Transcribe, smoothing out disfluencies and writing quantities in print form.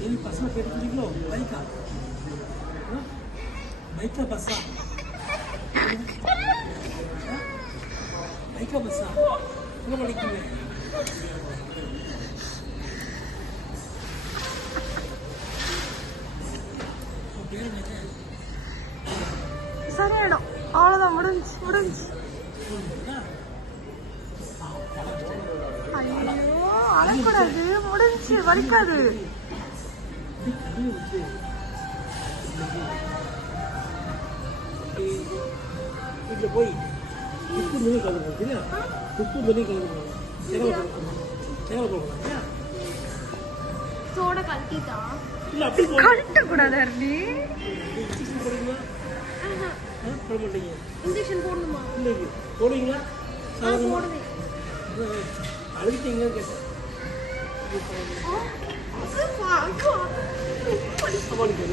ini pasnya pedo baik baiklah basa baiklah basa என்ன பண்ணிக்கீங்க சரியாயிடும் அவ்வளோதான் முடிஞ்சு ஐயோ அழக்கூடாது முடிஞ்சு வலிக்காது வீட்டில் போய் உப்பு துணி கலந்து சரியா உப்பு துணி கலந்து போகலாம் சோட கழட்டிட்டா இல்லை அப்படி கழட்டக்கூடாது அருணி இன்ஜெக்ஷன் போடுவீங்களா போட மாட்டீங்க இன்ஜெக்ஷன் போடணுமா இல்லை போடுவீங்களா போடுவேன் அழுகிட்டீங்கன்னு கேட்டேன் சமாளிக்க